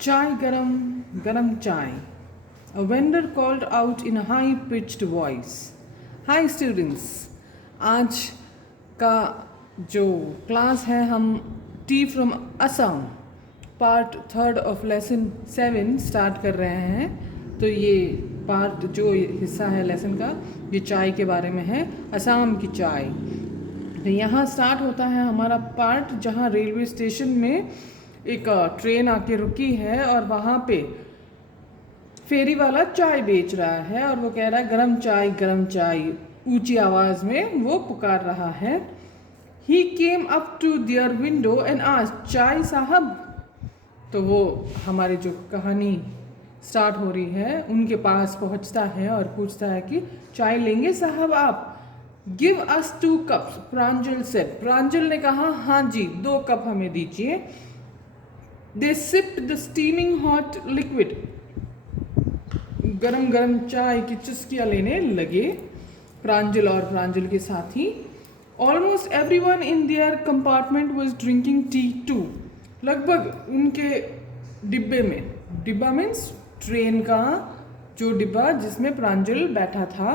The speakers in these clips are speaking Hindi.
Chai garam, garam chai. A vendor called out in a high pitched voice. Hi students, आज का जो क्लास है हम T from Assam part third of lesson 7 start कर रहे हैं। तो ये पार्ट जो हिस्सा है लेसन का ये चाय के बारे में है, असम की चाय। तो यहाँ स्टार्ट होता है हमारा पार्ट जहाँ रेलवे स्टेशन में एक ट्रेन आके रुकी है और वहाँ पे फेरी वाला चाय बेच रहा है और वो कह रहा है गरम चाय ऊंची आवाज में वो पुकार रहा है। He came up to there window and asked, chai sahab. तो वो हमारी जो कहानी स्टार्ट हो रही है उनके पास पहुंचता है और पूछता है कि चाय लेंगे साहब आप? Give us 2 cups, Pranjal said. Pranjal ने कहा हाँ जी 2 कप हमें दीजिए। They sipped the steaming hot liquid, गरम गरम चाय की चुस्कियां लेने लगे प्रांजल और प्रांजल के साथी। Almost everyone in their compartment was drinking tea too. लगभग उनके डिब्बे में, डिब्बा मीन्स ट्रेन का जो डिब्बा जिसमें प्रांजल बैठा था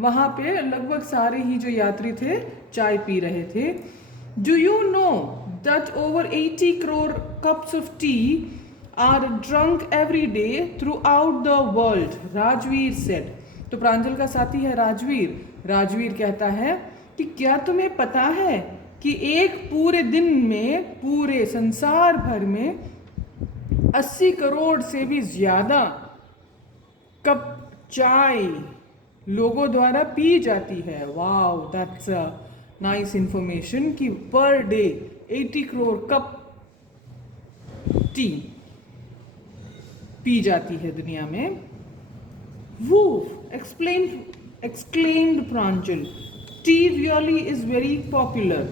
वहाँ पे लगभग सारे ही जो यात्री थे चाय पी रहे थे। Do you know that over 80 crore cups of T R drunk every day through out the world, Rajveer said. तो प्रांजल का साथी है राजवीर। राजवीर कहता है कि क्या तुम्हें पता है कि एक पूरे दिन में पूरे संसार भर में 80 करोड़ से भी ज्यादा कप चाय लोगों द्वारा पी जाती है। Wow, that's a nice information कि per day 80 crore cup tea पी जाती है दुनिया में। वो exclaimed Pranjal, tea really is very popular.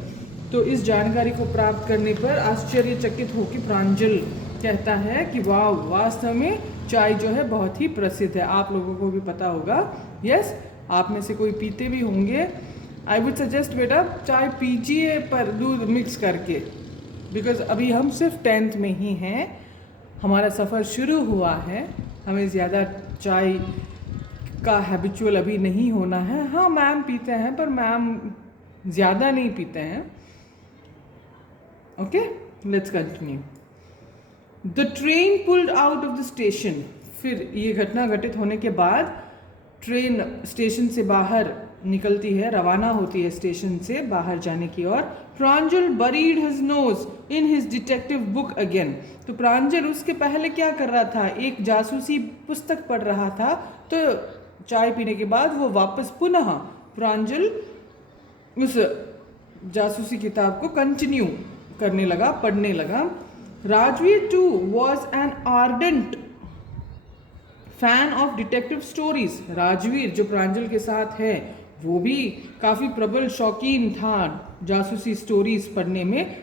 तो इस जानकारी को प्राप्त करने पर आश्चर्यचकित होकर प्रांजल कहता है कि वाह, वास्तव में चाय जो है बहुत ही प्रसिद्ध है। आप लोगों को भी पता होगा। यस, आप में से कोई पीते भी होंगे। आई वुड सजेस्ट बेटा चाय पीजिए पर दूध मिक्स करके, बिकॉज अभी हम सिर्फ 10th में ही हैं, हमारा सफ़र शुरू हुआ है, हमें ज़्यादा चाय का हैबिचुअल अभी नहीं होना है। हाँ मैम पीते हैं पर मैम ज़्यादा नहीं पीते हैं। Okay, let's continue. The train pulled out of the station. फिर ये घटना घटित होने के बाद ट्रेन स्टेशन से बाहर निकलती है, रवाना होती है स्टेशन से बाहर जाने की ओर। Pranjal buried his nose in his detective book again. तो प्रांजल उसके पहले क्या कर रहा था, एक जासूसी पुस्तक पढ़ रहा था। तो चाय पीने के बाद वो वापस पुनः प्रांजल उस जासूसी किताब को कंटिन्यू करने लगा, पढ़ने लगा। Rajveer too was an ardent fan of detective stories. Rajveer जो प्रांजल के साथ है वो भी काफी प्रबल शौकीन था जासूसी स्टोरीज पढ़ने में।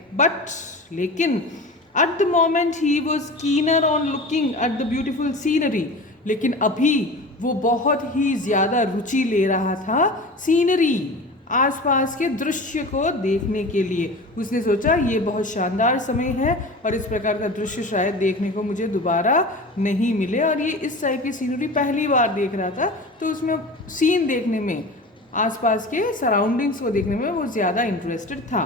लेकिन at the moment he was keener on looking at the beautiful scenery. लेकिन अभी वो बहुत ही ज्यादा रुचि ले रहा था सीनरी, आसपास के दृश्य को देखने के लिए। उसने सोचा ये बहुत शानदार समय है और इस प्रकार का दृश्य शायद देखने को मुझे दोबारा नहीं मिले, और ये इस टाइप की सीनरी पहली बार देख रहा था। तो उसमें सीन देखने में, आसपास के सराउंडिंग्स को देखने में वो ज़्यादा इंटरेस्टेड था।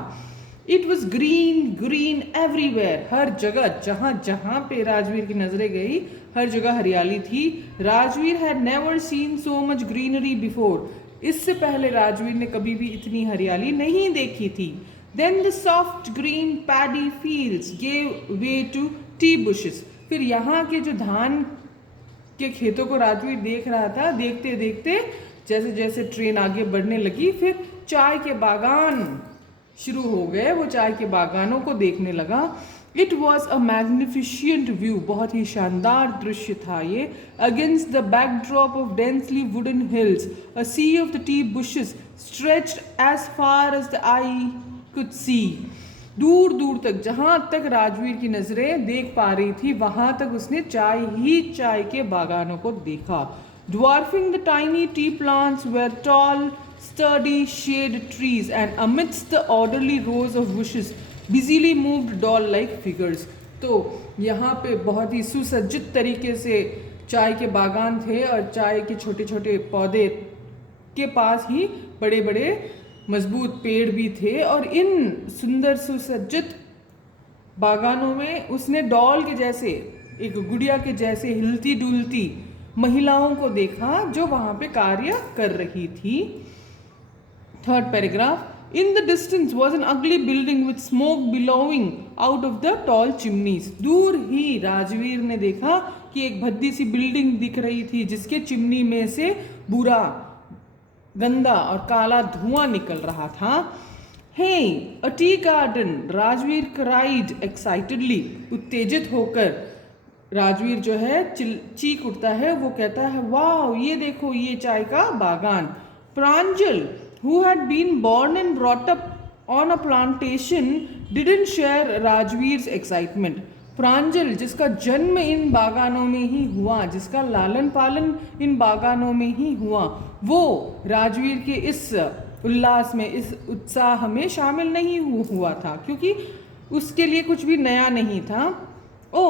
It was green everywhere. हर जगह जहाँ जहाँ पे राजवीर की नजरें गई हर जगह हरियाली थी। Rajveer had never seen so much greenery before. इससे पहले राजवीर ने कभी भी इतनी हरियाली नहीं देखी थी। Then the soft green paddy fields gave way to tea bushes. फिर यहाँ के जो धान के खेतों को राजवीर देख रहा था। देखते देखते जैसे जैसे ट्रेन आगे बढ़ने लगी फिर चाय के बागान शुरू हो गए। वो चाय के बागानों को देखने लगा। It was a magnificent view, बहुत ही शानदार दृश्य था ये। Against the backdrop of densely wooden hills a sea of the tea bushes stretched as far as the eye could see. दूर दूर तक, जहां तक राजवीर की नजरें देख पा रही थी वहां तक उसने चाय के बागानों को देखा। Dwarfing the tiny tea plants were tall, sturdy shade trees, and amidst the orderly rows of bushes busily moved doll-like figures. तो यहाँ पे बहुत ही सुसज्जित तरीके से चाय के बागान थे और चाय के छोटे छोटे पौधे के पास ही बड़े बड़े मजबूत पेड़ भी थे। और इन सुंदर सुसज्जित बागानों में उसने डॉल के जैसे, एक गुड़िया के जैसे हिलती डुलती महिलाओं को देखा जो वहां पे कार्य कर रही थी। Third paragraph, in the distance was an अगली building with smoke billowing out of the tall chimneys. दूर ही राजवीर ने देखा कि एक भद्दी सी बिल्डिंग दिख रही थी जिसके चिमनी में से बुरा, गंदा और काला धुआं निकल रहा था। Hey, a tea garden, Rajveer cried excitedly. उत्तेजित होकर राजवीर जो है चीख उठता है, वो कहता है, वाह, ये देखो, ये चाय का बागान। प्रांजल, who had been born and brought up on a plantation, didn't share राजवीर्स excitement. प्रांजल, जिसका जन्म इन बागानों में ही हुआ, जिसका लालन पालन इन बागानों में ही हुआ, वो राजवीर के इस उल्लास में, इस उत्साह में शामिल नहीं हुआ था, क्योंकि उसके लिए कुछ भी नया नहीं था। Oh,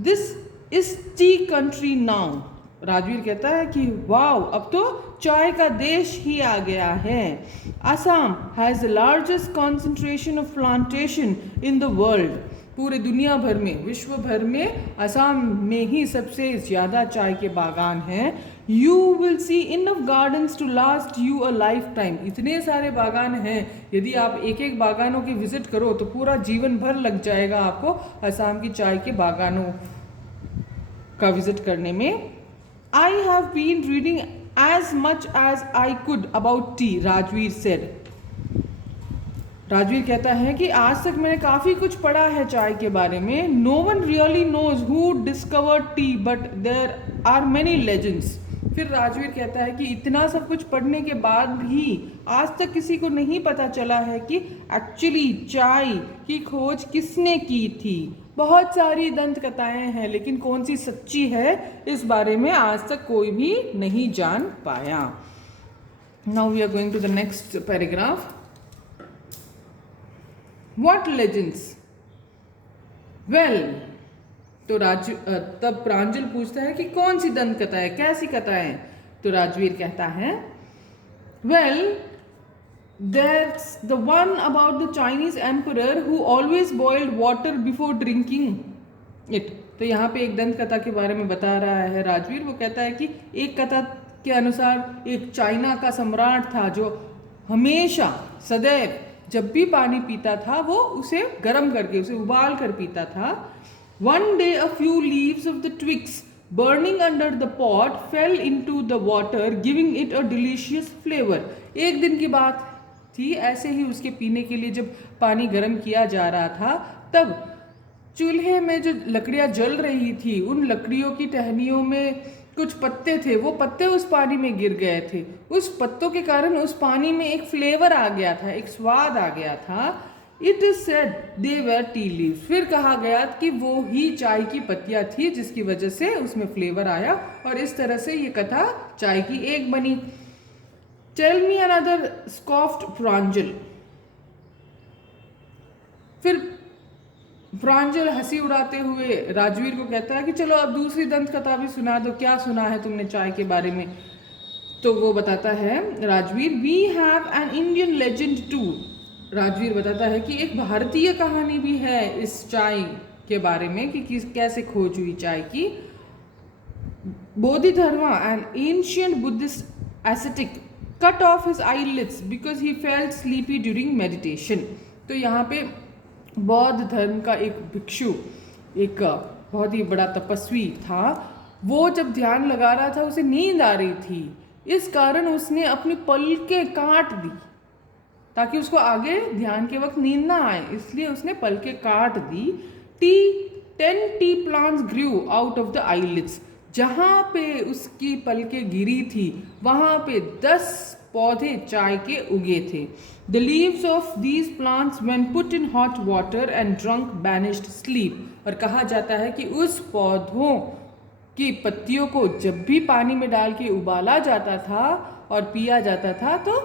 this is tea country now. Rajveer कहता है कि वाओ, अब तो चाय का देश ही आ गया है। Assam has the largest concentration of plantation in the world. पूरे दुनिया भर में, विश्व भर में असम में ही सबसे ज़्यादा चाय के बागान हैं। You will see enough gardens to last you a lifetime. इतने सारे बागान हैं, यदि आप एक एक बागानों की विजिट करो तो पूरा जीवन भर लग जाएगा आपको असम की चाय के बागानों का विजिट करने में। I have been reading as much as I could about tea, Rajveer said. Rajveer कहता है कि आज तक मैंने काफ़ी कुछ पढ़ा है चाय के बारे में। No one really knows who discovered tea, but there are many legends. फिर राजवीर कहता है कि इतना सब कुछ पढ़ने के बाद भी आज तक किसी को नहीं पता चला है कि एक्चुअली चाय की खोज किसने की थी। बहुत सारी दंत कथाएं हैं, लेकिन कौन सी सच्ची है इस बारे में आज तक कोई भी नहीं जान पाया। Now we are going to the next paragraph. What legends? Well, तो तब प्रांजल पूछता है कि कौन सी दंत कथाएं, कैसी कथाएं? तो राजवीर कहता है, well, that's the one about the Chinese emperor who always boiled water before drinking it. तो यहाँ पे एक दंत कथा के बारे में बता रहा है राजवीर। वो कहता है कि एक कथा के अनुसार एक चाइना का सम्राट था जो हमेशा, सदैव, जब भी पानी पीता था वो उसे गर्म करके, उसे उबाल कर पीता था। One day a few leaves of the twigs burning under the pot fell into the water, giving it a delicious flavor. एक दिन की बात थी, ऐसे ही उसके पीने के लिए जब पानी गर्म किया जा रहा था, तब चूल्हे में जो लकड़ियाँ जल रही थी, उन लकड़ियों की टहनियों में कुछ पत्ते थे, वो पत्ते उस पानी में गिर गए थे। उस पत्तों के कारण उस पानी में एक फ्लेवर आ गया था, एक स्वाद आ गया था। It is said they were tea leaves. फिर कहा गया कि वो ही चाय की पत्तियां थी जिसकी वजह से उसमें फ्लेवर आया, और इस तरह से ये कथा चाय की एक बनी। टेल मी अनदर, स्कॉफ्ड प्रांजल। फिर प्रांजल हंसी उड़ाते हुए राजवीर को कहता है कि चलो अब दूसरी दंत कथा भी सुना दो, क्या सुना है तुमने चाय के बारे में? तो वो बताता है Rajveer, we have an Indian legend too. Rajveer बताता है कि एक भारतीय कहानी भी है इस चाय के बारे में कि कैसे खोज हुई चाय की। Bodhidharma, an ancient Buddhist ascetic, cut off his eyelids because he felt sleepy during meditation. तो यहाँ पे बौद्ध धर्म का एक भिक्षु, एक बहुत ही बड़ा तपस्वी था, वो जब ध्यान लगा रहा था उसे नींद आ रही थी, इस कारण उसने अपनी पलकें काट दी ताकि उसको आगे ध्यान के वक्त नींद ना आए, इसलिए उसने पलकें काट दी। 10 T plants Guru out of the eyelids. जहाँ पे उसकी पलकें गिरी थी वहाँ पे 10 पौधे चाय के उगे थे। The leaves of these plants when put in hot water and drunk banished sleep. और कहा जाता है कि उस पौधों की पत्तियों को जब भी पानी में डाल के उबाला जाता था और पिया जाता था तो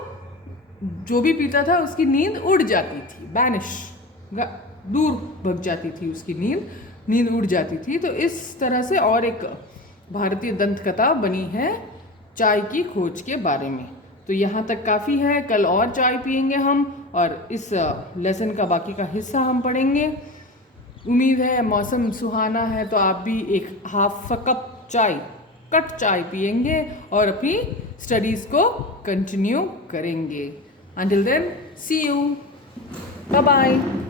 जो भी पीता था उसकी नींद उड़ जाती थी, बैनिश, दूर भग जाती थी उसकी नींद। नींद उड़ जाती थी। तो इस तरह से और एक भारतीय दंत कथा बनी है चाय की खोज के बारे में। तो यहाँ तक काफ़ी है, कल और चाय पियेंगे हम और इस लेसन का बाकी का हिस्सा हम पढ़ेंगे। उम्मीद है मौसम सुहाना है तो आप भी एक हाफ कप चाय, कट चाय पियेंगे और अपनी स्टडीज़ को कंटिन्यू करेंगे। Until then, see you. Bye bye.